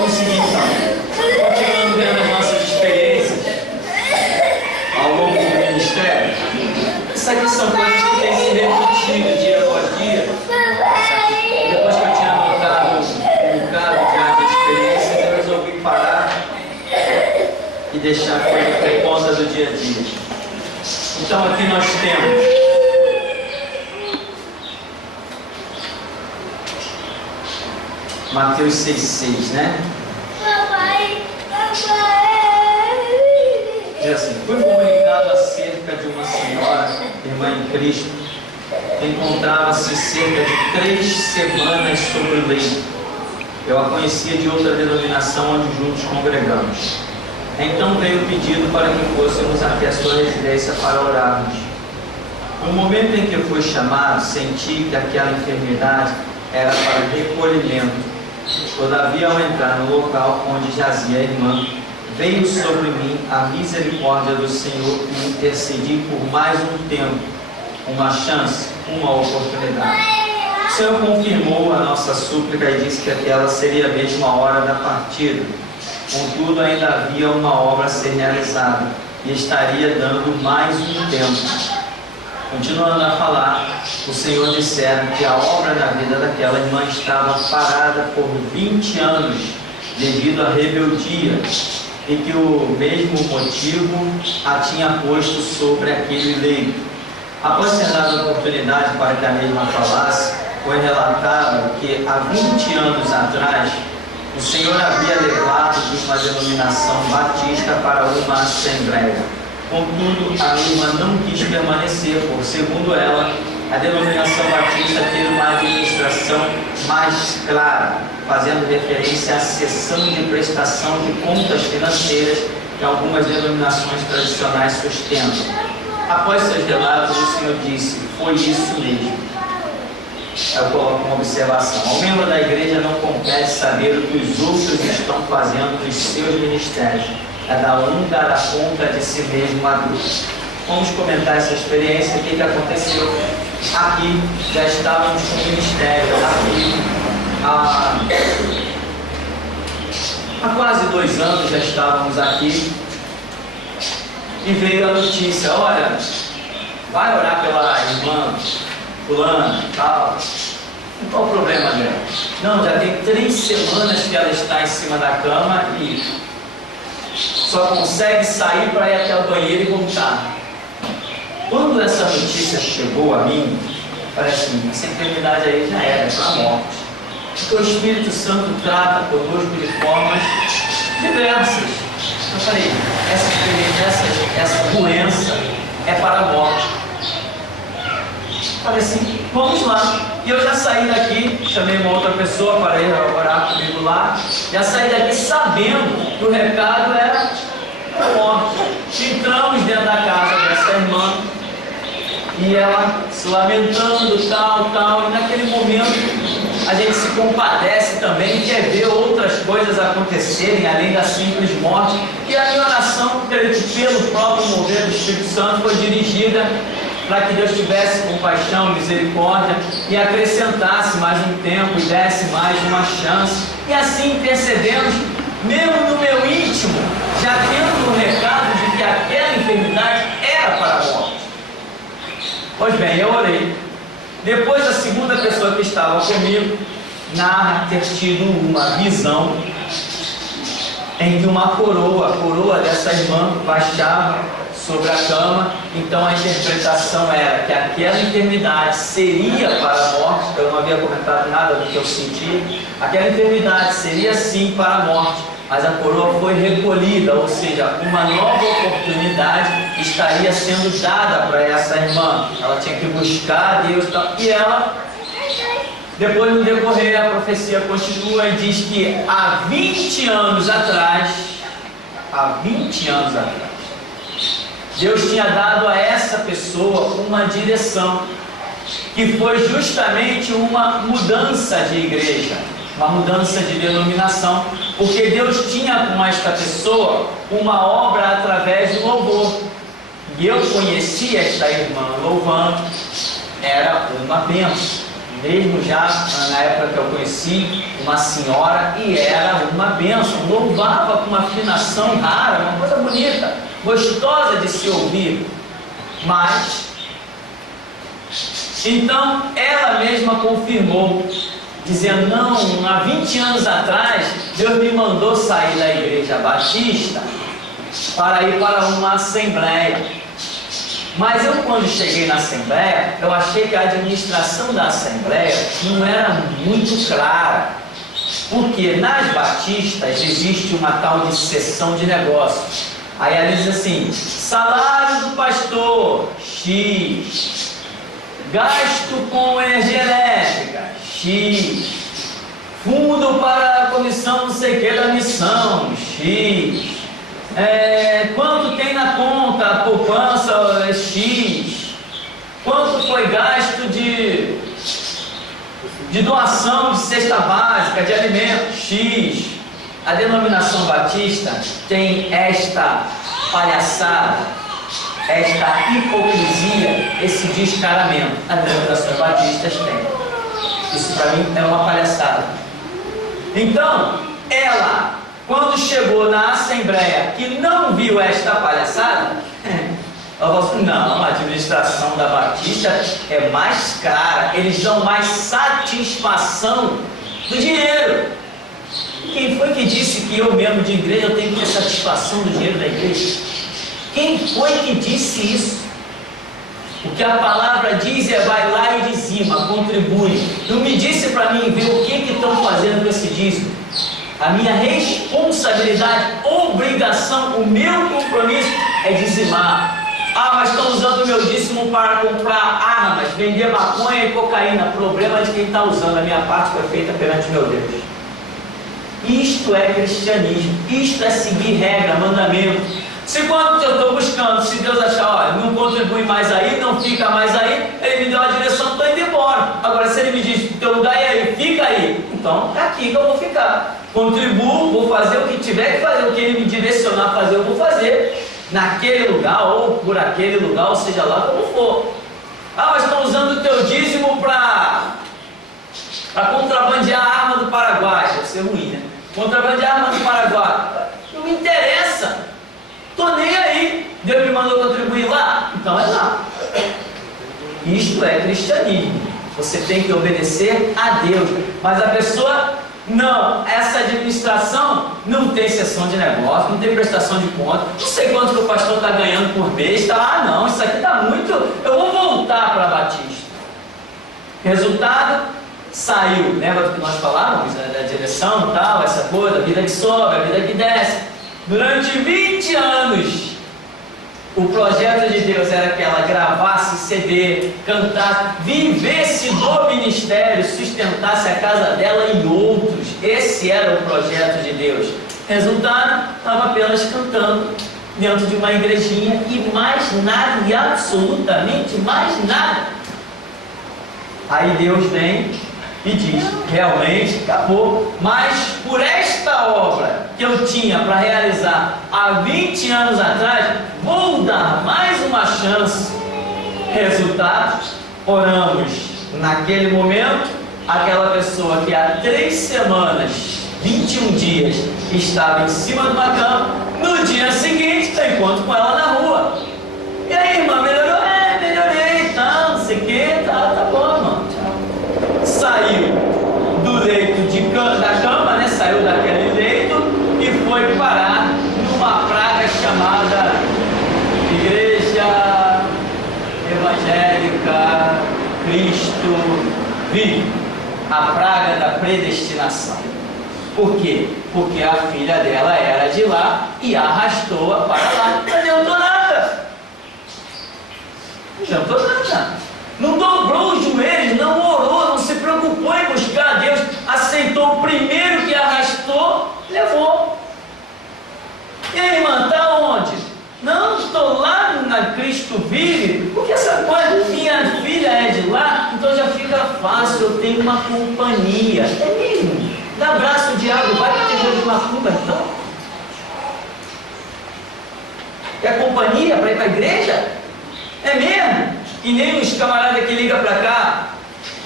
Vamos seguir então. Continuando vendo as nossas experiências ao longo do ministério. Isso aqui são coisas que têm se repetido dia após dia. Depois que eu tinha anotado um bocado diante da experiência, eu resolvi parar e deixar a coisa por conta do dia a dia. Então aqui nós temos Mateus 6,6, né? Diz assim: foi comunicado acerca de uma senhora, irmã em Cristo, que encontrava-se cerca de 3 semanas sobre o leito. Eu a conhecia de outra denominação onde juntos congregamos. Então veio o pedido para que fôssemos até a sua residência para orarmos. No momento em que eu fui chamado, senti que aquela enfermidade era para recolhimento. Todavia, ao entrar no local onde jazia a irmã, veio sobre mim a misericórdia do Senhor e intercedi por mais um tempo, uma chance, uma oportunidade. O Senhor confirmou a nossa súplica e disse que aquela seria mesmo a hora da partida. Contudo, ainda havia uma obra a ser realizada e estaria dando mais um tempo. Continuando a falar, o Senhor dissera que a obra da vida daquela irmã estava parada por 20 anos devido à rebeldia e que o mesmo motivo a tinha posto sobre aquele leito. Após ser dada a oportunidade para que a mesma falasse, foi relatado que há 20 anos atrás o Senhor havia levado de uma denominação batista para uma assembleia. Contudo, a mesma não quis permanecer, por, segundo ela, a denominação batista ter uma administração mais clara, fazendo referência à cessão de prestação de contas financeiras que algumas denominações tradicionais sustentam. Após seus relatos, o Senhor disse: foi isso mesmo. Eu coloco uma observação: ao membro da igreja não compete saber o que os outros estão fazendo nos seus ministérios. Cada um dará conta de si mesmo a Deus. Vamos comentar essa experiência, o que aconteceu. Aqui já estávamos com o ministério, aqui há quase 2 anos já estávamos aqui, e veio a notícia: olha, vai orar pela irmã fulana e tal. E qual o problema dela? Não, já tem 3 semanas que ela está em cima da cama e só consegue sair para ir até o banheiro e voltar. Quando essa notícia chegou a mim, parece assim: essa enfermidade aí já era para a morte. Porque o Espírito Santo trata conosco de formas diversas. Eu falei: essa doença é para a morte. Falei assim: vamos lá. E eu já saí daqui, chamei uma outra pessoa para ir orar comigo lá. Já saí daqui sabendo que o recado era para a morte. Entramos dentro da casa dessa irmã e ela se lamentando, tal. E naquele momento a gente se compadece também e quer ver outras coisas acontecerem além da simples morte. E a minha oração, pelo próprio mover do Espírito Santo, foi dirigida para que Deus tivesse compaixão, misericórdia e acrescentasse mais um tempo e desse mais uma chance. E assim intercedemos, mesmo no meu íntimo, já tendo o recado de que aquela enfermidade era para a morte. Pois bem, eu orei. Depois a segunda pessoa que estava comigo narra ter tido uma visão em que uma coroa, a coroa dessa irmã baixava sobre a cama. Então a interpretação era que aquela enfermidade seria para a morte. Eu não havia comentado nada do que eu senti. Aquela enfermidade seria sim para a morte, mas a coroa foi recolhida, ou seja, uma nova oportunidade estaria sendo dada para essa irmã. Ela tinha que buscar a Deus e ela, depois no decorrer, a profecia continua e diz que há 20 anos atrás, Deus tinha dado a essa pessoa uma direção, que foi justamente uma mudança de igreja, uma mudança de denominação, porque Deus tinha com esta pessoa uma obra através do louvor. E eu conheci esta irmã louvando, era uma bênção, mesmo já na época que eu conheci, uma senhora, e era uma bênção, louvava com uma afinação rara, uma coisa bonita, gostosa de se ouvir. Mas, então, ela mesma confirmou, dizendo: não, há 20 anos atrás, Deus me mandou sair da igreja batista para ir para uma assembleia. Mas eu, quando cheguei na assembleia, eu achei que a administração da assembleia não era muito clara, porque nas batistas existe uma tal de sessão de negócios. Aí ela diz assim: salário do pastor X, gasto com energia elétrica X, fundo para a comissão não sei o que da missão X, quanto tem na conta, a poupança X, quanto foi gasto de doação de cesta básica, de alimentos X. A denominação batista tem esta palhaçada, esta hipocrisia, esse descaramento. As denominações batistas têm. Isso para mim é uma palhaçada. Então, ela, quando chegou na assembleia que não viu esta palhaçada, ela falou assim: não, a administração da Batista é mais cara, eles dão mais satisfação do dinheiro. Quem foi que disse que eu mesmo de igreja eu tenho que ter satisfação do dinheiro da igreja? Quem foi que disse isso? O que a palavra diz é: vai lá e dizima, contribui. Não me disse para mim ver o que estão fazendo com esse dízimo. A minha responsabilidade, obrigação, o meu compromisso é dizimar. Ah, mas estão usando o meu dízimo para comprar armas, vender maconha e cocaína. Problema de quem está usando. A minha parte foi feita perante meu Deus. Isto é cristianismo. Isto é seguir regra, mandamento. Se quando eu estou buscando, se Deus achar: olha, não contribui mais aí, não fica mais aí, Ele me deu a direção, estou indo embora. Agora, se Ele me diz: teu lugar é aí, fica aí, então é aqui que eu vou ficar. Contribuo, vou fazer o que tiver que fazer, o que Ele me direcionar a fazer, eu vou fazer, naquele lugar, ou por aquele lugar, ou seja lá como for. Ah, mas estão usando o teu dízimo para contrabandear a arma do Paraguai. Deve ser ruim, né? Contrabandear a arma do Paraguai. Não me interessa. Estou nem aí. Deus me mandou contribuir lá? Então é lá. Isto é cristianismo. Você tem que obedecer a Deus. Mas a pessoa, não, essa administração não tem sessão de negócio, não tem prestação de conta. Não sei quanto que o pastor está ganhando por mês. Ah, não, isso aqui está muito. Eu vou voltar para a Batista. Resultado: saiu. Lembra do que nós falávamos? Da direção e tal, essa coisa, a vida que sobe, a vida que desce. Durante 20 anos, o projeto de Deus era que ela gravasse CD, cantasse, vivesse do ministério, sustentasse a casa dela e outros. Esse era o projeto de Deus. Resultado: estava apenas cantando dentro de uma igrejinha e mais nada, e absolutamente mais nada. Aí Deus vem e diz: realmente acabou, mas por esta obra que eu tinha para realizar há 20 anos atrás, vou dar mais uma chance. Resultado: oramos naquele momento, aquela pessoa que há 3 semanas, 21 dias, estava em cima de uma cama, no dia seguinte eu encontro com ela na rua. E aí, irmã, melhorou? Melhorei, tá, não sei o que, tá bom, irmão, tchau. Saiu do leito da cama, né? Saiu daquele leito e foi parar numa praga chamada Igreja Evangélica Cristo Vive, a praga da predestinação. Por quê? Porque a filha dela era de lá e arrastou-a para lá. Não adiantou nada. Não adiantou nada. Não dobrou os joelhos, não orou, não se preocupou em buscar a Deus, aceitou o primeiro que arrastou, levou. E aí, irmã, está onde? Não, estou lá na Cristo Vive, porque essa coisa, minha filha é de lá, então já fica fácil, eu tenho uma companhia. É mesmo? Dá abraço, diabo, vai para a igreja de macumba, então. Quer companhia para ir para a igreja? É mesmo? E nem os camaradas que ligam para cá: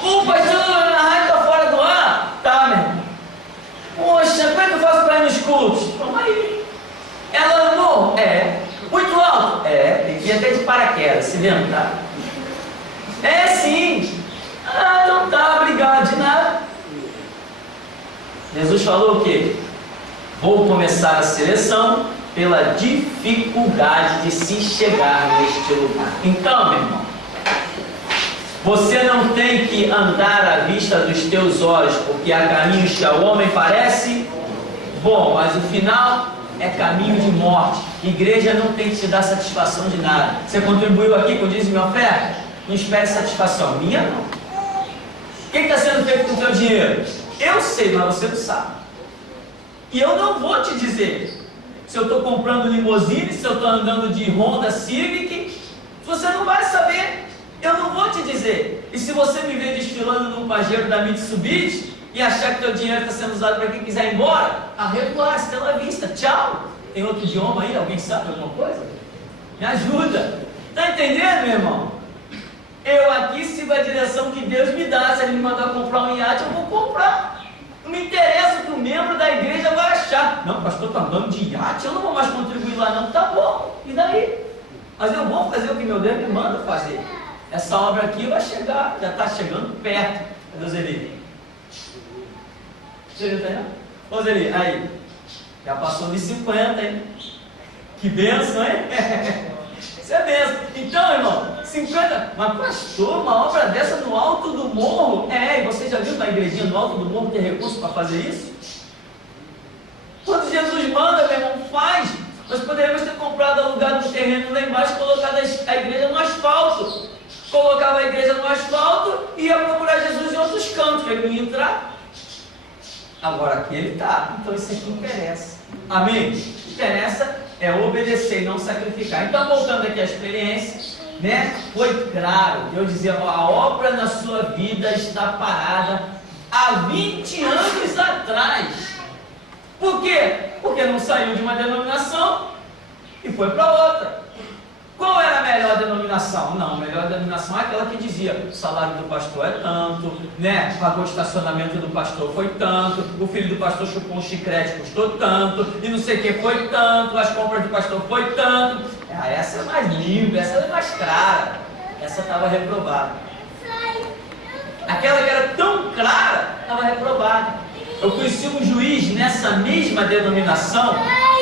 Pastor, a rádio está fora do ar? Tá, meu irmão. Poxa, como é que eu faço para ir nos cultos? Toma aí. Ela não? É. Muito alto? É. Tem que ir até de paraquedas, se lembra, tá? É sim. Ah, então tá, obrigado, de nada. Jesus falou o quê? Vou começar a seleção pela dificuldade de se chegar neste lugar. Então, meu irmão, você não tem que andar à vista dos teus olhos, porque há caminhos que ao homem parece bom, mas o final é caminho de morte. Igreja não tem que te dar satisfação de nada. Você contribuiu aqui com dízimo e oferta? Não espere satisfação. Minha não. O que está sendo feito com o teu dinheiro? Eu sei, mas você não sabe. E eu não vou te dizer se eu estou comprando limousine, se eu estou andando de Honda Civic. Você não vai saber. Eu não vou te dizer. E se você me ver desfilando num pajeiro da Mitsubishi e achar que teu dinheiro está sendo usado para quem quiser ir embora, arregula, estela vista, tchau. Tem outro idioma aí? Alguém sabe alguma coisa? Me ajuda. Está entendendo, meu irmão? Eu aqui sigo a direção que Deus me dá. Se Ele me mandar comprar um iate, eu vou comprar. Não me interessa o que o membro da igreja vai achar. Não, pastor, está andando de iate, eu não vou mais contribuir lá não. Tá bom, e daí? Mas eu vou fazer o que meu Deus me manda fazer. Essa obra aqui vai chegar, já está chegando perto. Cadê o Zeli? Você está aí? Ô Zeli, aí. Já passou de 50, hein? Que benção, hein? Isso é benção. Então, irmão, 50. Mas pastor, uma obra dessa no alto do morro? É, e você já viu na igrejinha no alto do morro ter recurso para fazer isso? Quando Jesus manda, meu irmão, faz. Nós poderíamos ter comprado, alugado um terreno lá embaixo e colocado a igreja no asfalto. Colocava a igreja no asfalto e ia procurar Jesus em outros cantos, que ele não ia entrar. Agora aqui ele está, então isso aqui interessa. Amém? Interessa é obedecer e não sacrificar. Então, voltando aqui à experiência, né? Foi claro, eu dizia, ó, a obra na sua vida está parada há 20 anos atrás. Por quê? Porque não saiu de uma denominação e foi para outra. Qual era a melhor denominação? Não, a melhor denominação é aquela que dizia: o salário do pastor é tanto, né? Pagou o estacionamento do pastor foi tanto, o filho do pastor chupou um chiclete, custou tanto, e não sei o que foi tanto, as compras do pastor foi tanto. Essa é mais limpa, essa é mais clara, essa estava reprovada. Aquela que era tão clara, estava reprovada. Eu conheci um juiz nessa mesma denominação,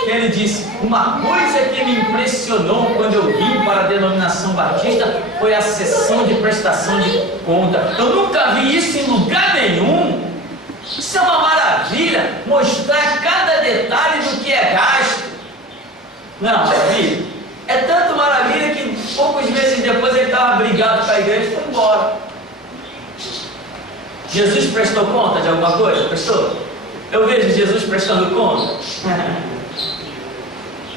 que ele disse: uma coisa que me impressionou quando eu vim para a denominação batista foi a sessão de prestação de conta. Eu nunca vi isso em lugar nenhum. Isso é uma maravilha, mostrar cada detalhe do que é gasto. Não, maravilha. É tanto maravilha que poucos meses depois ele estava brigado com a igreja e foi embora. Jesus prestou conta de alguma coisa? Prestou? Eu vejo Jesus prestando conta.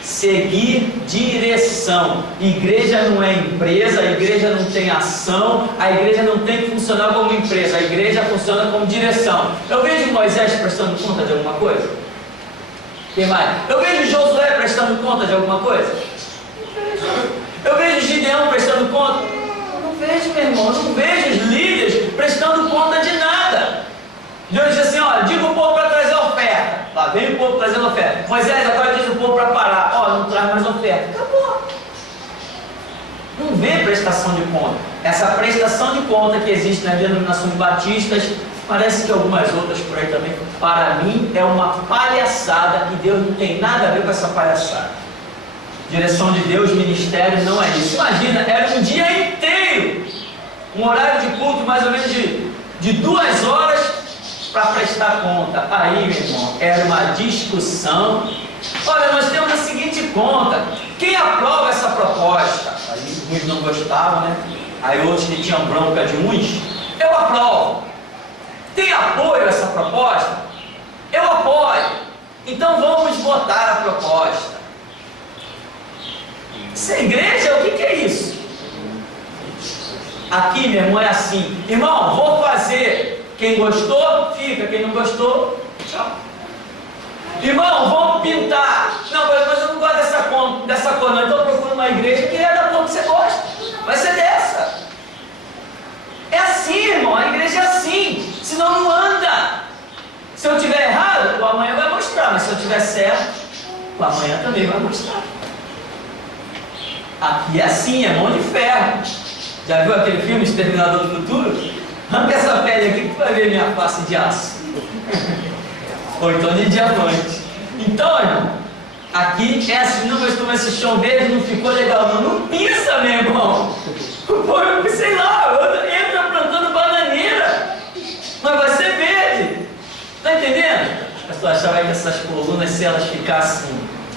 Seguir direção. Igreja não é empresa, a igreja não tem ação, a igreja não tem que funcionar como empresa, a igreja funciona como direção. Eu vejo Moisés prestando conta de alguma coisa? Quem mais? Eu vejo Josué prestando conta de alguma coisa? Eu vejo Gideão prestando conta? Não vejo, meu irmão, não vejo os líderes prestando conta de nada. Deus diz assim: olha, diga o povo para trazer oferta. Lá vem o povo trazendo oferta. Moisés agora diz o povo para parar. Ó, não traz mais oferta. Acabou. Não vê prestação de conta. Essa prestação de conta que existe nas denominações batistas, parece que algumas outras por aí também, para mim é uma palhaçada, e Deus não tem nada a ver com essa palhaçada. Direção de Deus, ministério, não é isso. Imagina, era um dia inteiro, um horário de culto mais ou menos de 2 horas para prestar conta. Aí, meu irmão, era uma discussão. Olha, nós temos a seguinte conta: quem aprova essa proposta? Aí uns não gostavam, né? Aí outros que tinham bronca de uns: eu aprovo. Tem apoio a essa proposta? Eu apoio. Então vamos votar a proposta. Isso é igreja? O que é isso? Aqui, meu irmão, é assim: irmão, vou fazer. Quem gostou, fica. Quem não gostou, tchau. Irmão, vamos pintar. Não, mas eu não gosto dessa cor não. Então eu procuro uma igreja que é da cor que você gosta. Vai ser dessa. É assim, irmão. A igreja Senão não anda. Se eu tiver errado, o amanhã vai mostrar, mas se eu tiver certo, o amanhã também vai mostrar. Aqui é assim, é mão de ferro. Já viu aquele filme Exterminador do Futuro? Arranca essa pele aqui que tu vai ver minha face de aço. Ou então de diamante. Então, irmão, aqui é assim, não, mas como esse chão verde não ficou legal, não. Não pisa, meu irmão. Pô, sei lá, entra plantando bananeira, mas vai ser verde. Tá entendendo? Mas tu achava que essas colunas, se elas ficassem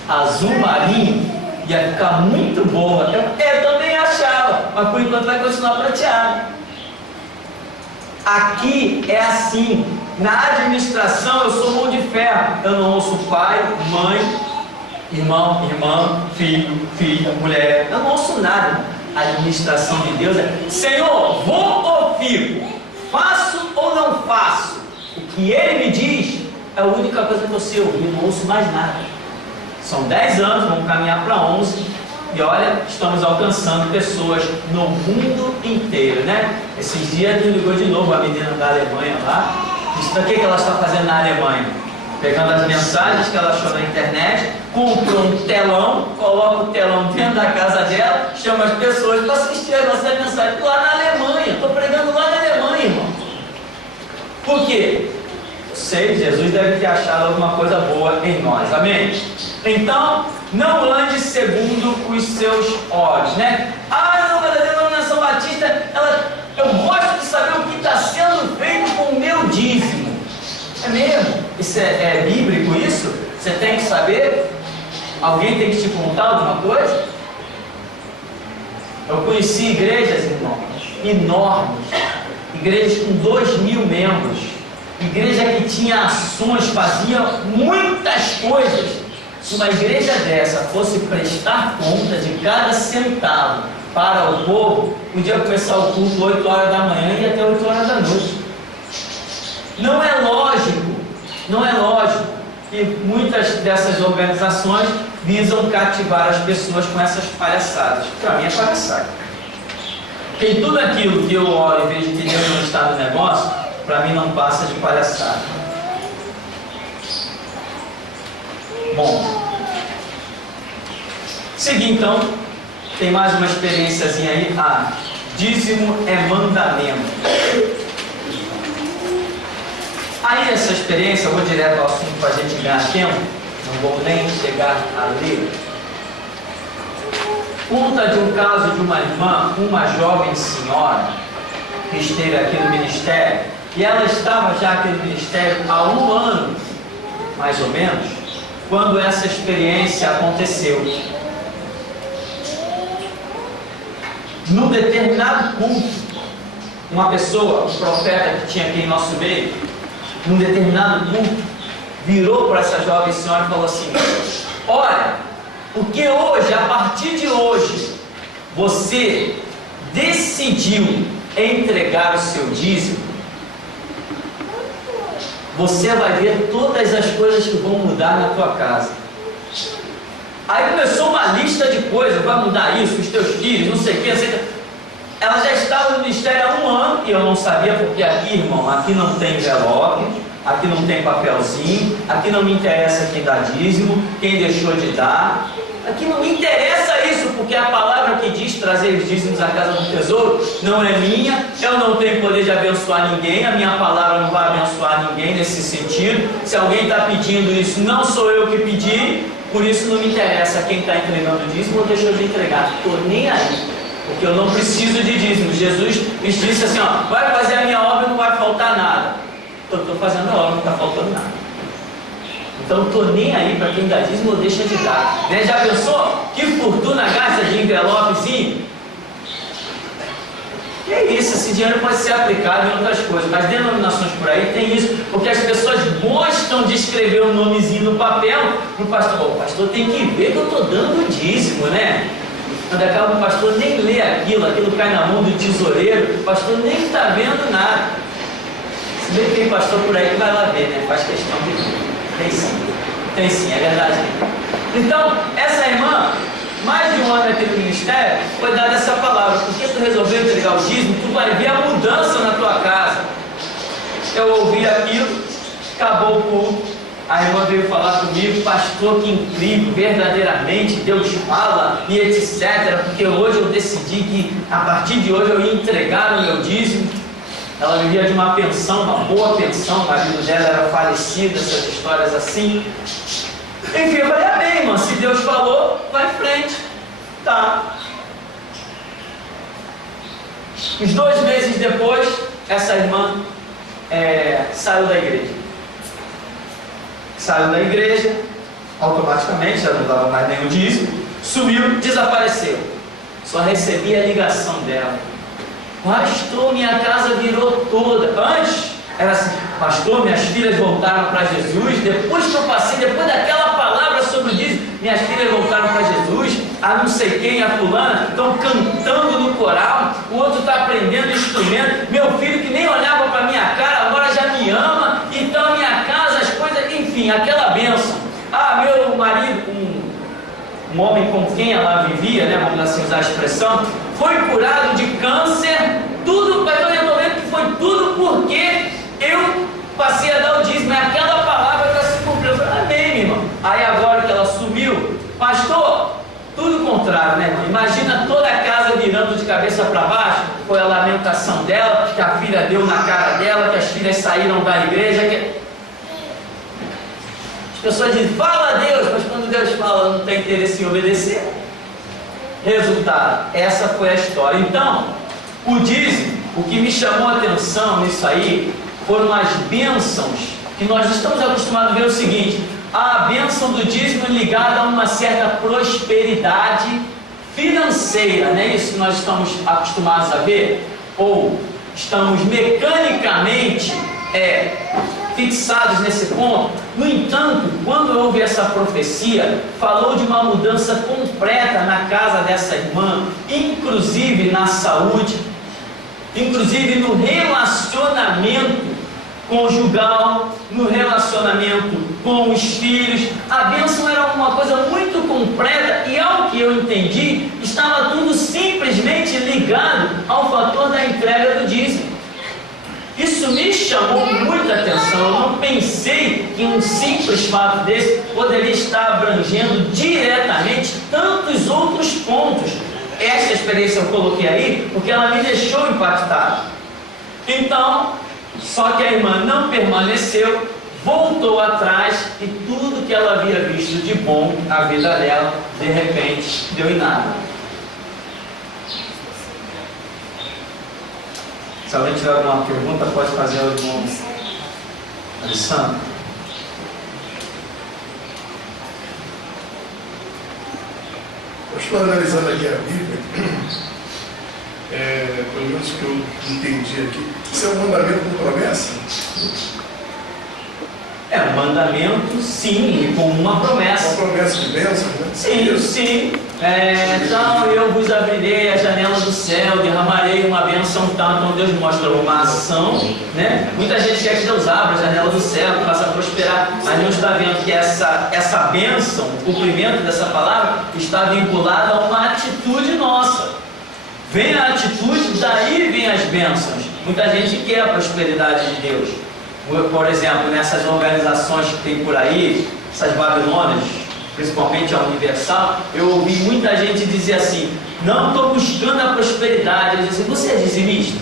azul marinho, ia ficar muito boa. Eu também achava, mas por enquanto vai continuar prateado. Aqui é assim. Na administração eu sou mão de ferro. Eu não ouço pai, mãe, irmão, irmã, filho, filha, mulher. Eu não ouço nada. A administração de Deus é: Senhor, vou ou fico? Faço ou não faço? O que Ele me diz é a única coisa que eu sei ouvir. Não ouço mais nada. São 10 anos, vamos caminhar para 11. E olha, estamos alcançando pessoas no mundo inteiro, né? Esses dias me ligou de novo a menina da Alemanha lá. Disse: o que ela está fazendo na Alemanha? Pegando as mensagens que ela achou na internet, comprou um telão, coloca o telão dentro da casa dela, chama as pessoas para assistir a nossa mensagem lá na Alemanha. Estou pregando lá na Alemanha, irmão. Por quê? Sei, Jesus deve ter achado alguma coisa boa em nós, amém? Então, não ande segundo os seus olhos, né? Não, mas a denominação batista, eu gosto de saber o que está sendo feito com o meu dízimo. É mesmo? Isso é bíblico isso? Você tem que saber? Alguém tem que te contar alguma coisa? Eu conheci igrejas, irmãos, enormes, igrejas com 2.000 membros, igreja que tinha ações, fazia muitas coisas. Se uma igreja dessa fosse prestar conta de cada centavo para o povo, podia começar o culto 8 horas da manhã e até 8 horas da noite. Não é lógico que muitas dessas organizações visam cativar as pessoas com essas palhaçadas. Para mim é palhaçada. Porque tudo aquilo que eu olho e vejo que Deus não está no negócio, para mim não passa de palhaçada. Bom, seguir então, tem mais uma experiênciazinha aí. Dízimo é mandamento. Aí essa experiência, eu vou direto ao assunto para a gente ganhar tempo, não vou nem chegar a ler. Conta de um caso de uma irmã, uma jovem senhora, que esteve aqui no ministério, e ela estava já aqui no ministério há 1 ano, mais ou menos, quando essa experiência aconteceu. Num determinado culto, uma pessoa, um profeta que tinha aqui em nosso meio, num determinado culto, virou para essa jovem senhora e falou assim: olha, porque hoje, a partir de hoje, você decidiu entregar o seu dízimo, você vai ver todas as coisas que vão mudar na tua casa. Aí começou uma lista de coisas: vai mudar isso, os teus filhos, não sei o que, Ela já estava no ministério há 1 ano, e eu não sabia, porque aqui, irmão, aqui não tem envelope, aqui não tem papelzinho, aqui não me interessa quem dá dízimo, quem deixou de dar, aqui não me interessa isso, porque a palavra que diz trazer os dízimos à casa do tesouro não é minha, eu não tenho poder de abençoar ninguém, a minha palavra não vai abençoar ninguém nesse sentido. Se alguém está pedindo isso, não sou eu que pedi, por isso não me interessa quem está entregando o dízimo ou deixou de entregar, estou nem aí. Porque eu não preciso de dízimo. Jesus me disse assim: vai fazer a minha obra e não vai faltar nada. Eu estou fazendo a obra, não está faltando nada. Então estou nem aí para quem dá dízimo ou deixa de dar. Né? Já pensou? Que fortuna gasta de envelopezinho? Que é isso, esse dinheiro pode ser aplicado em outras coisas. Mas denominações por aí tem isso, porque as pessoas gostam de escrever um nomezinho no papel para o pastor. O pastor tem que ver que eu estou dando dízimo, né? Quando acaba o pastor nem lê aquilo cai na mão do tesoureiro, o pastor nem está vendo nada. Se bem que tem pastor por aí que vai lá ver, né? Faz questão de ver. Tem sim, é verdade. Então, essa irmã, mais de 1 ano aqui no ministério, foi dada essa palavra: porque tu resolveu entregar o dízimo, tu vai ver a mudança na tua casa. eu ouvi aquilo, acabou o culto. A irmã veio falar comigo: pastor, que incrível, verdadeiramente Deus fala e etc. Porque hoje eu decidi que a partir de hoje eu ia entregar o meu dízimo. Ela vivia de uma pensão, uma boa pensão, o marido dela era falecido, essas histórias assim. Enfim, eu falei: amém, irmã, se Deus falou, vai em frente. Tá. Uns 2 meses depois, essa irmã saiu da igreja. Saiu da igreja, automaticamente, já não dava mais nenhum dízimo, sumiu, desapareceu. Só recebia a ligação dela: pastor, minha casa virou toda. Antes era assim: pastor, minhas filhas voltaram para Jesus. Depois que eu passei, depois daquela palavra sobre o dízimo, minhas filhas voltaram para Jesus. A não sei quem, a fulana, estão cantando no coral, o outro está aprendendo instrumento. Meu filho, que nem olhava para minha cara, agora já me ama. Então a minha casa, as coisas, enfim, aquela bênção. Meu marido, um homem com quem ela vivia, né, vamos assim usar a expressão, foi curado de câncer. Tudo, pastor, eu estou vendo que foi tudo porque eu passei a dar o dízimo. Aquela palavra está se cumprindo. Eu falei: amém, minha irmã. Aí agora que ela sumiu, pastor, tudo contrário, né, irmão? Imagina toda a casa virando de cabeça para baixo. Foi a lamentação dela, que a filha deu na cara dela, que as filhas saíram da igreja. As pessoas dizem: fala a Deus, mas quando Deus fala, não tem interesse em obedecer. Resultado, essa foi a história. Então, o dízimo, o que me chamou a atenção nisso aí, foram as bênçãos, que nós estamos acostumados a ver o seguinte: a bênção do dízimo ligada a uma certa prosperidade financeira, não é isso que nós estamos acostumados a ver? Ou estamos mecanicamente fixados nesse ponto? No entanto, quando eu ouvi essa profecia, falou de uma mudança completa na casa dessa irmã, inclusive na saúde, inclusive no relacionamento conjugal, no relacionamento com os filhos. A bênção era uma coisa muito completa e, ao que eu entendi, estava tudo simplesmente ligado ao fator da entrega do dízimo. Isso me chamou muita atenção. Eu não pensei que um simples fato desse poderia estar abrangendo diretamente tantos outros pontos. Essa experiência eu coloquei aí porque ela me deixou impactado. Então, só que a irmã não permaneceu, voltou atrás e tudo que ela havia visto de bom na vida dela, de repente, deu em nada. Se alguém tiver alguma pergunta, pode fazer ao irmão Alessandro. Eu estou analisando aqui a Bíblia, pelo menos que eu entendi aqui, isso é um mandamento com promessa? É um mandamento, sim, com uma promessa. Uma promessa de bênção, né? Sim, sim. Então eu vos abrirei a janela do céu, derramarei uma bênção tal. Então Deus mostra uma ação, né? Muita gente quer que Deus abra a janela do céu, que faça prosperar, mas não está vendo que essa bênção, o cumprimento dessa palavra, está vinculada a uma atitude nossa. Vem a atitude, daí vem as bênçãos. Muita gente quer a prosperidade de Deus. Por exemplo, nessas organizações que tem por aí, essas babilônias, principalmente a Universal, eu ouvi muita gente dizer assim: não estou buscando a prosperidade. Eu disse: você é dizimista?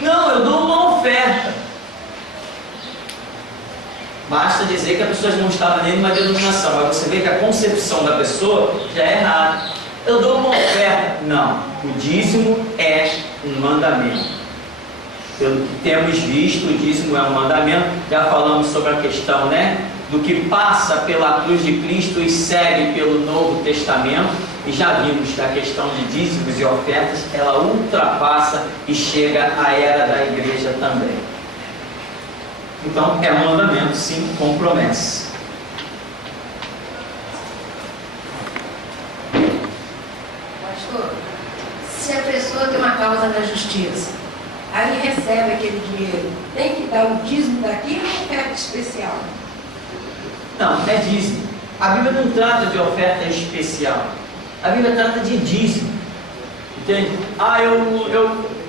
Não, eu dou uma oferta. Basta dizer que a pessoa não estava nem numa denominação, mas você vê que a concepção da pessoa já é errada. Eu dou uma oferta. Não, o dízimo é um mandamento. Pelo que temos visto, o dízimo é um mandamento. Já falamos sobre a questão, né, do que passa pela cruz de Cristo e segue pelo Novo Testamento. E já vimos que a questão de dízimos e ofertas, ela ultrapassa e chega à era da igreja também. Então, é um mandamento, sim, com promessa. Pastor, se a pessoa tem uma causa na justiça, aí recebe aquele dinheiro, tem que dar o dízimo daquilo ou oferta especial? Não, é dízimo. A Bíblia não trata de oferta especial. A Bíblia trata de dízimo. Entende?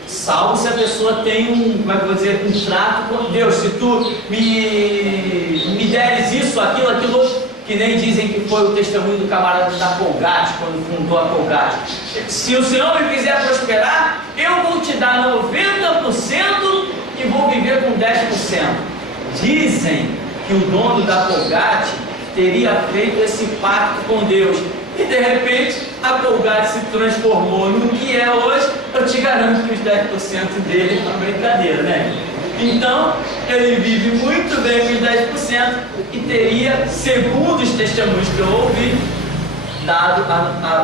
Salvo se a pessoa tem como é que eu vou dizer, um trato com Deus. Se tu me deres isso, aquilo, outro, que nem dizem que foi o testemunho do camarada da Colgate, quando fundou a Colgate. Se o Senhor me fizer prosperar, eu vou te dar 90% e vou viver com 10%. Dizem que o dono da Colgate teria feito esse pacto com Deus. E de repente a Colgate se transformou no que é hoje. Eu te garanto que os 10% dele é uma brincadeira, né? Então ele vive muito bem com os 10% e teria, segundo os testemunhos que eu ouvi, dado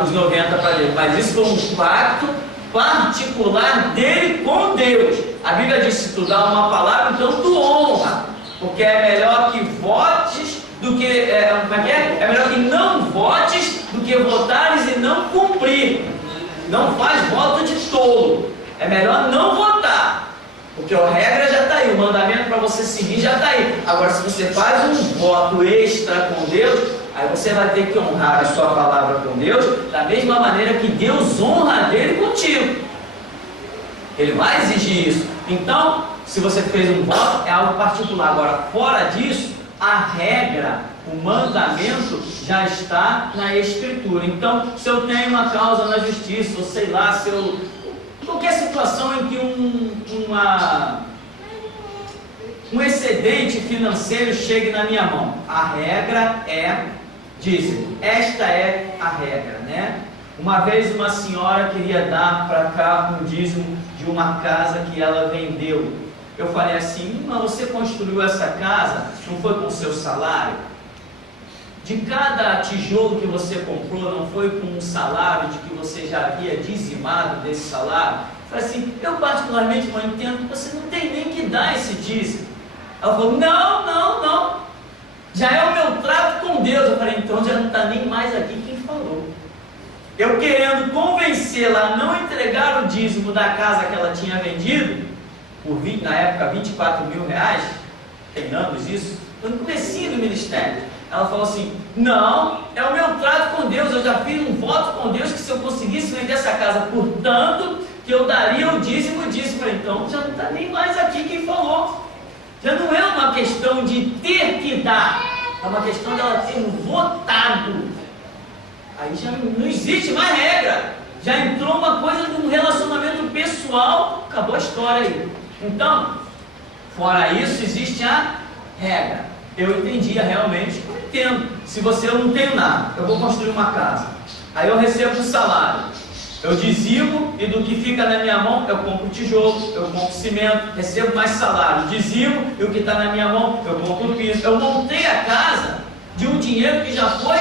os 90% para Deus. Mas isso foi um pacto particular dele com Deus. A Bíblia diz: se tu dá uma palavra, então tu honra, porque é melhor que votes do que é melhor que não votes do que votares e não cumprir. Não faz voto de tolo. É melhor não votar, porque a regra já está aí, o mandamento para você seguir já está aí. Agora, se você faz um voto extra com Deus, aí você vai ter que honrar a sua palavra com Deus da mesma maneira que Deus honra a dele contigo. Ele vai exigir isso. Então, se você fez um voto, é algo particular. Agora, fora disso, a regra, o mandamento já está na Escritura. Então, se eu tenho uma causa na justiça, ou sei lá, se eu... qualquer situação em que um excedente financeiro chegue na minha mão, a regra é dízimo. Esta é a regra, né? Uma vez uma senhora queria dar para cá um dízimo de uma casa que ela vendeu. Eu falei assim: irmã, você construiu essa casa, não foi com o seu salário? De cada tijolo que você comprou, não foi com um salário de que você já havia dizimado desse salário? Eu falei assim: eu particularmente não entendo que você não tem nem que dar esse dízimo. Ela falou: não, já é o meu trato com Deus. Eu falei: então já não está nem mais aqui quem falou. Eu querendo convencê-la a não entregar o dízimo da casa que ela tinha vendido, por na época 24 mil reais, tem anos isso, no comecinho do ministério. Ela falou assim: não, é o meu trato com Deus, eu já fiz um voto com Deus que se eu conseguisse vender essa casa por tanto, que eu daria o dízimo disso. Eu falei: então já não está nem mais aqui quem falou. Já não é uma questão de ter que dar, é uma questão dela ter votado. Aí já não existe mais regra, já entrou uma coisa de um relacionamento pessoal, acabou a história aí. Então, fora isso, existe a regra. Eu entendia realmente, eu entendo. Se eu não tenho nada, eu vou construir uma casa, aí eu recebo um salário, eu dizimo, e do que fica na minha mão, eu compro tijolo, eu compro cimento, recebo mais salário, dizimo, e o que está na minha mão, eu compro piso. Eu montei a casa de um dinheiro que já foi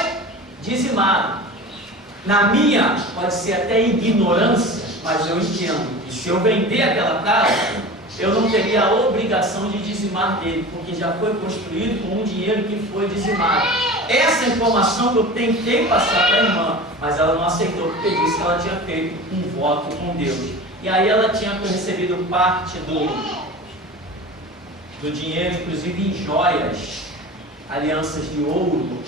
dizimado. Na minha, pode ser até ignorância, mas eu entendo. E se eu vender aquela casa, eu não teria a obrigação de dizimar dele, porque já foi construído com um dinheiro que foi dizimado. Essa informação que eu tentei passar para a irmã, mas ela não aceitou, porque disse que ela tinha feito um voto com Deus. E aí ela tinha recebido parte do dinheiro, inclusive em joias, alianças de ouro,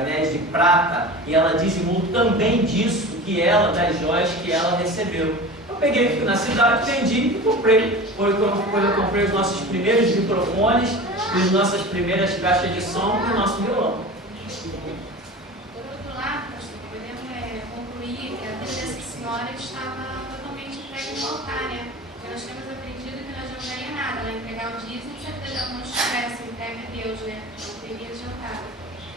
anéis de prata, e ela dizimou também disso, que ela, das joias que ela recebeu. Eu peguei, fui na cidade, vendi e comprei. Foi quando eu comprei os nossos primeiros microfones, as nossas primeiras caixas de som e o nosso violão. Por outro lado, pastor, podemos concluir que a vida dessa senhora estava totalmente entregue no altar, né? Porque nós temos aprendido que não adiantaria nada ela entregar o dízimo se a vida dela não estivesse entregue a Deus, né? Não teria adiantado.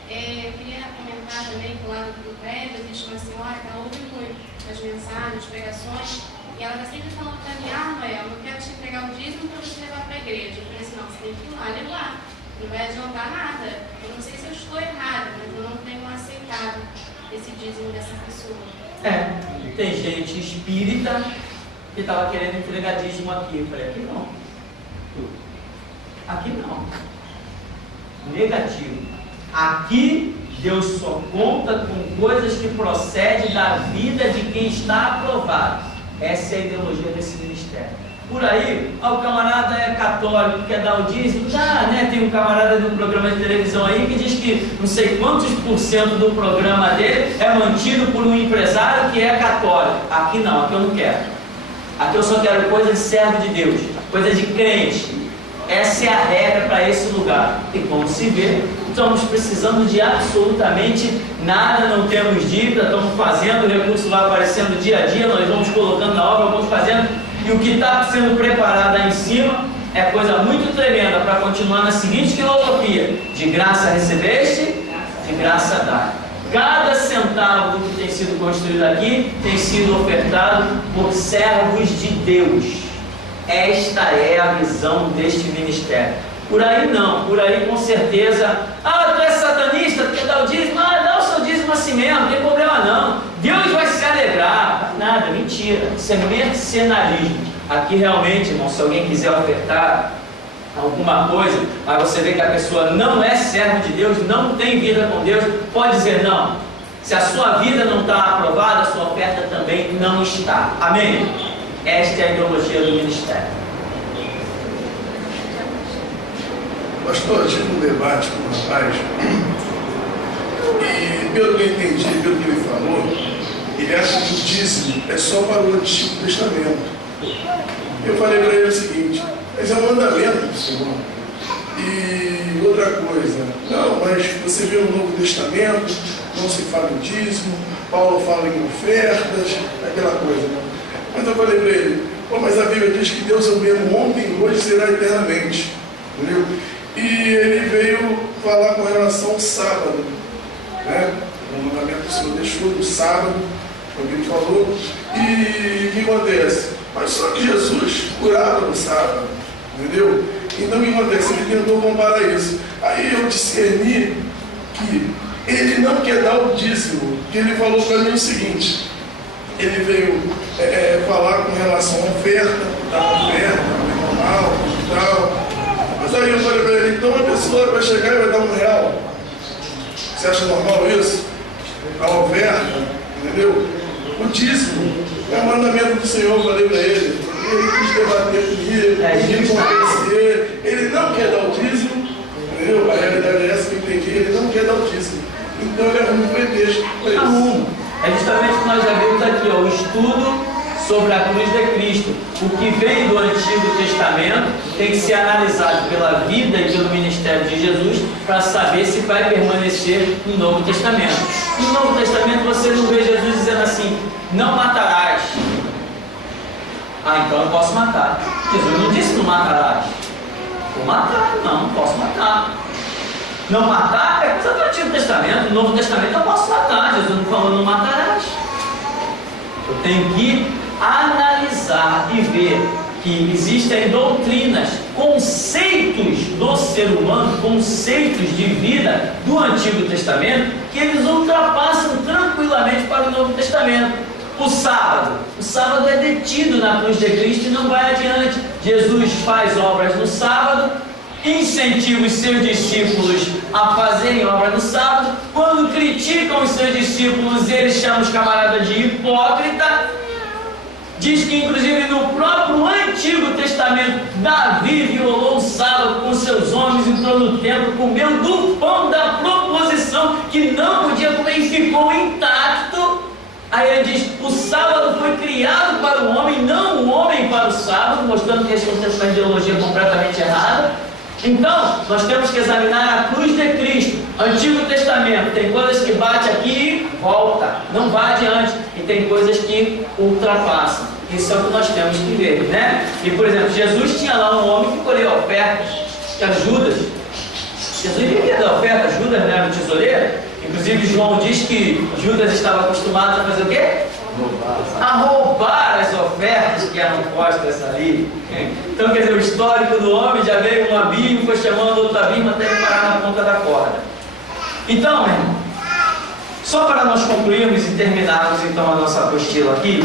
Eu queria comentar também que lá do prédio existe uma senhora que ela ouve muito as mensagens, as pregações, e ela está sempre falando para mim: Noel, eu não quero te entregar o dízimo para você levar para a igreja. Eu falei assim: não, você tem que ir lá levar, não vai adiantar nada. Eu não sei se eu estou errada, mas eu não tenho aceitado esse dízimo dessa pessoa. Tem gente espírita que estava querendo entregar dízimo aqui. Eu falei: aqui não. Aqui não. Negativo. Aqui Deus só conta com coisas que procedem da vida de quem está aprovado. Essa é a ideologia desse ministério. Por aí, o camarada é católico, quer dar o dízimo, dá, né? Tem um camarada de um programa de televisão aí que diz que não sei quantos % do programa dele é mantido por um empresário que é católico. Aqui não, aqui eu não quero. Aqui eu só quero coisa de servo de Deus, coisa de crente. Essa é a regra para esse lugar. E como se vê, estamos precisando de absolutamente nada, não temos dívida, estamos fazendo, o recurso vai aparecendo dia a dia, nós vamos colocando na obra, vamos fazendo, e o que está sendo preparado aí em cima é coisa muito tremenda para continuar na seguinte filosofia: de graça recebeste, de graça dá. Cada centavo do que tem sido construído aqui tem sido ofertado por servos de Deus. Esta é a visão deste ministério. Por aí não, por aí com certeza, tu é satanista, tu quer dar o dízimo? Dá o seu dízimo assim mesmo, não tem problema não. Deus vai se alegrar. Nada, mentira, isso é mercenarismo. Aqui realmente, irmão, se alguém quiser ofertar alguma coisa, mas você vê que a pessoa não é servo de Deus, não tem vida com Deus, pode dizer não. Se a sua vida não está aprovada, a sua oferta também não está. Amém? Esta é a ideologia do ministério. Pastor, eu tive um debate com um rapaz, e pelo que eu entendi, pelo que ele falou, ele acha que o dízimo é só para o Antigo Testamento. Eu falei para ele o seguinte: mas é um mandamento do Senhor. E outra coisa, não, mas você vê no Novo Testamento, não se fala em dízimo, Paulo fala em ofertas, aquela coisa, né? Mas eu falei para ele: mas a Bíblia diz que Deus é o mesmo ontem, hoje e será eternamente. Entendeu? E ele veio falar com relação ao sábado, né? O mandamento do Senhor deixou no sábado, como ele falou. E o que acontece? Mas só que Jesus curava no sábado, entendeu? Então o que acontece? Ele tentou comparar isso. Aí eu discerni que ele não quer dar o dízimo, que ele falou para mim o seguinte: ele veio falar com relação à oferta, normal e tal. Mas aí eu falei para ele: então a pessoa vai chegar e vai dar R$1. Você acha normal isso? A oferta, entendeu? O dízimo é o mandamento do Senhor, eu falei para ele. Ele quis debater comigo, quis convencer. Ele não quer dar o dízimo, entendeu? A realidade é essa que eu entendi: ele não quer dar o dízimo. Então ele arruma um pretexto para isso. É justamente o que nós já vimos aqui, o estudo sobre a cruz de Cristo. O que vem do Antigo Testamento tem que ser analisado pela vida e pelo ministério de Jesus para saber se vai permanecer no Novo Testamento. No Novo Testamento você não vê Jesus dizendo assim: não matarás. Então eu posso matar. Jesus não disse não matarás. Vou matar, não posso matar. Não matar é coisa do Antigo Testamento. No Novo Testamento eu posso matar. Jesus não falou não matarás. Eu tenho que analisar e ver que existem doutrinas, conceitos do ser humano, conceitos de vida do Antigo Testamento, que eles ultrapassam tranquilamente para o Novo Testamento. O sábado é detido na cruz de Cristo e não vai adiante. Jesus faz obras no sábado, incentiva os seus discípulos a fazerem obra no sábado. Quando criticam os seus discípulos, ele chama os camaradas de hipócrita. Diz que inclusive no próprio Antigo Testamento, Davi violou o sábado com seus homens, entrou no templo, comeu do pão da proposição que não podia comer e ficou intacto. Aí ele diz: o sábado foi criado para o homem, não o homem para o sábado, mostrando que esse contexto é uma ideologia completamente errada. Então, nós temos que examinar a cruz de Cristo. Antigo Testamento, tem coisas que bate aqui e volta, não vai adiante, e tem coisas que ultrapassam. Isso é o que nós temos que ver, né? E, por exemplo, Jesus tinha lá um homem que colhia ofertas, que era Judas. Jesus vivia da oferta, Judas não era o tesoureiro. Inclusive, João diz que Judas estava acostumado a fazer o quê? A roubar as ofertas que eram postas ali. Então, quer dizer, o histórico do homem já veio um abismo, foi chamando outro abismo até ele parar na ponta da corda. Então, meu irmão, só para nós concluirmos e terminarmos então a nossa apostila aqui,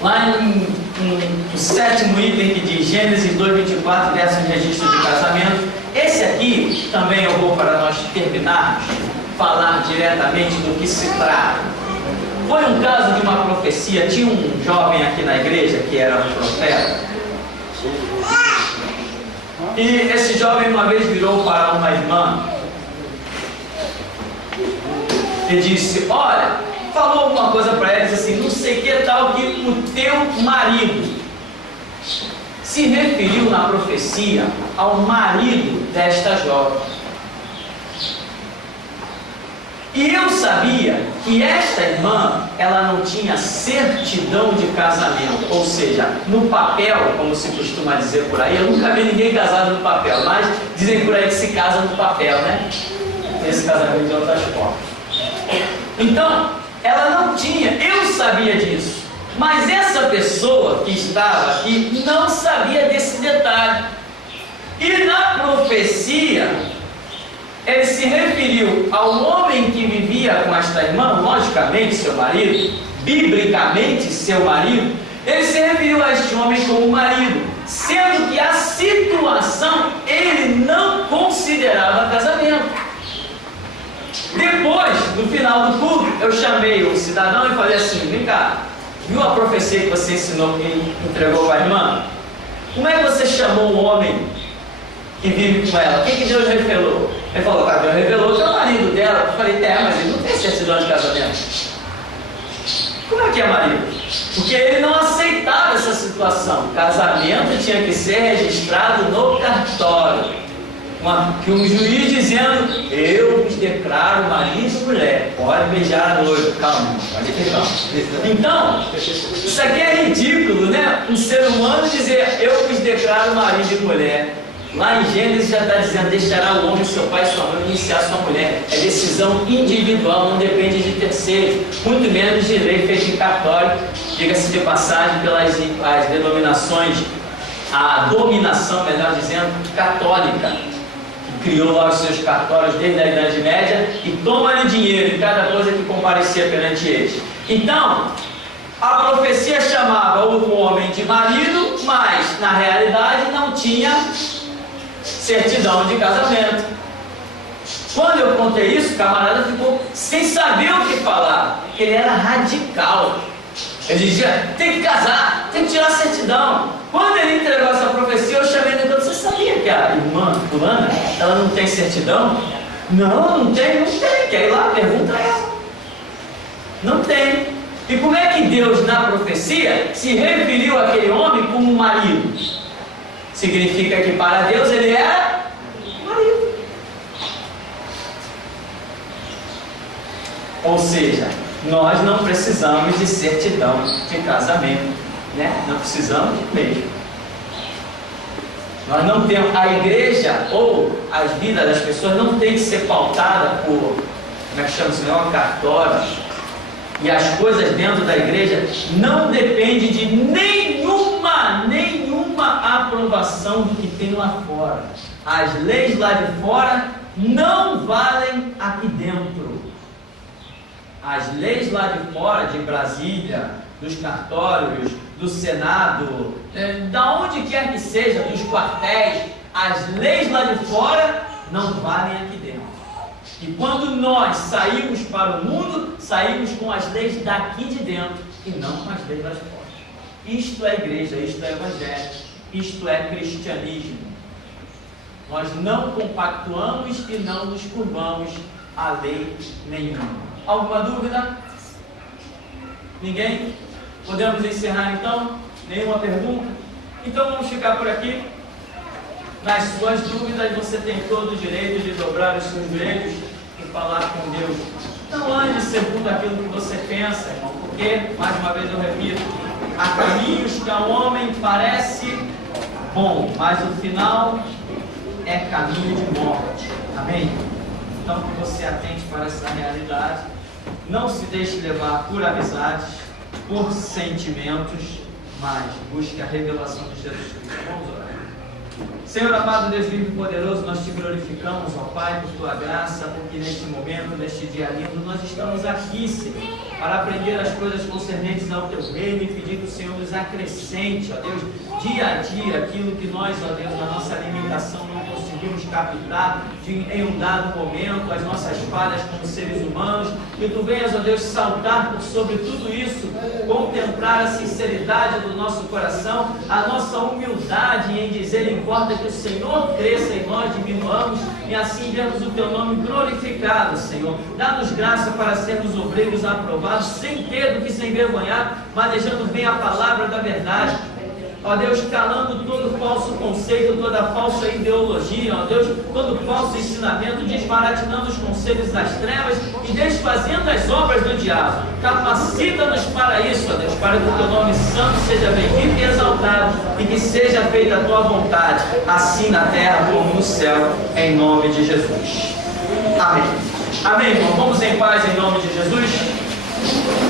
lá no sétimo item que diz Gênesis 2:24, versos de registro de casamento, esse aqui também eu vou, para nós terminarmos, falar diretamente do que se trata. Foi um caso de uma profecia. Tinha um jovem aqui na igreja que era um profeta, e esse jovem uma vez virou para uma irmã e disse: olha, falou alguma coisa para ela, disse assim, não sei que tal que o teu marido. Se referiu na profecia ao marido desta jovem. E eu sabia que esta irmã, ela não tinha certidão de casamento, ou seja, no papel, como se costuma dizer por aí. Eu nunca vi ninguém casado no papel, mas dizem por aí que se casa no papel, né? Esse casamento de outras formas. Então, ela não tinha, eu sabia disso, mas essa pessoa que estava aqui não sabia desse detalhe. E na profecia, ele se referiu ao homem que vivia com esta irmã, logicamente seu marido, biblicamente seu marido. Ele se referiu a este homem como marido, sendo que a situação ele não considerava casamento. Depois, no final do culto, eu chamei o cidadão e falei assim, vem cá, viu a profecia que você ensinou, que entregou para a irmã? Como é que você chamou o homem que vive com ela? O que Deus revelou? Ele falou, Deus revelou que é o marido dela. Eu falei, mas ele não tem certidão de casamento. Como é que é marido? Porque ele não aceitava essa situação. O casamento tinha que ser registrado no cartório. Que um juiz dizendo, eu vos declaro marido e mulher, pode beijar a noiva. Calma, pode ter calma. Então, isso aqui é ridículo, né? Um ser humano dizer, eu vos declaro marido e mulher. Lá em Gênesis já está dizendo, deixará o homem, seu pai e sua mãe, iniciar sua mulher. É decisão individual, não depende de terceiros, muito menos de lei feita em cartório. Diga-se de passagem pelas as denominações, a dominação, melhor dizendo, católica, que criou lá os seus cartórios desde a Idade Média e toma-lhe dinheiro em cada coisa que comparecia perante eles. Então, a profecia chamava o homem de marido, mas na realidade não tinha certidão de casamento. Quando eu contei isso, o camarada ficou sem saber o que falar, porque ele era radical. Ele dizia, tem que casar, tem que tirar a certidão. Quando ele entregou essa profecia, eu chamei ele e disse, você sabia que a irmã fulana, ela não tem certidão? Não tem, quer ir lá, pergunta a ela. Não tem. E como é que Deus, na profecia, se referiu àquele homem como marido? Significa que para Deus ele era marido. Ou seja, nós não precisamos de certidão de casamento, né? Não precisamos mesmo. Nós não temos, a igreja ou as vidas das pessoas não tem que ser pautada por, como é que chama isso, cartórios. E as coisas dentro da igreja não dependem de nenhuma aprovação do que tem lá fora. As leis lá de fora não valem aqui dentro. As leis lá de fora, de Brasília, dos cartórios, do Senado, da onde quer que seja, dos quartéis, as leis lá de fora não valem aqui dentro. E quando nós saímos para o mundo, saímos com as leis daqui de dentro e não com as leis lá de fora. Isto é igreja, isto é evangelho, isto é cristianismo. Nós não compactuamos e não nos curvamos a lei nenhuma. Alguma dúvida? Ninguém? Podemos encerrar então? Nenhuma pergunta? Então vamos ficar por aqui. Nas suas dúvidas você tem todo o direito de dobrar os seus joelhos e falar com Deus. Não ande segundo aquilo que você pensa, irmão, porque, mais uma vez eu repito, há caminhos que ao homem parece bom, mas o final é caminho de morte. Amém? Então que você atente para essa realidade, não se deixe levar por amizades, por sentimentos, mas busque a revelação de Jesus Cristo. Vamos orar. Senhor amado, Deus vivo e poderoso, nós te glorificamos, ó Pai, por tua graça, porque neste momento, neste dia lindo, nós estamos aqui, Senhor, para aprender as coisas concernentes ao teu reino e pedir que o Senhor nos acrescente, ó Deus, dia a dia, aquilo que nós, ó Deus, na nossa limitação não conseguimos conseguimos captar em um dado momento as nossas falhas como seres humanos, que Tu venhas, ó Deus, saltar por sobre tudo isso, contemplar a sinceridade do nosso coração, a nossa humildade em dizer, importa que o Senhor cresça e nós diminuamos, e assim vermos o Teu nome glorificado, Senhor. Dá-nos graça para sermos obreiros aprovados, sem ter do que se envergonhar, manejando bem a palavra da verdade. Ó Deus, calando todo falso conceito, toda falsa ideologia, ó Deus, todo falso ensinamento, desbaratinando os conselhos das trevas e desfazendo as obras do diabo. Capacita-nos para isso, ó Deus, para que o Teu nome santo seja bendito e exaltado e que seja feita a Tua vontade, assim na terra como no céu, em nome de Jesus. Amém. Amém, irmão. Vamos em paz em nome de Jesus.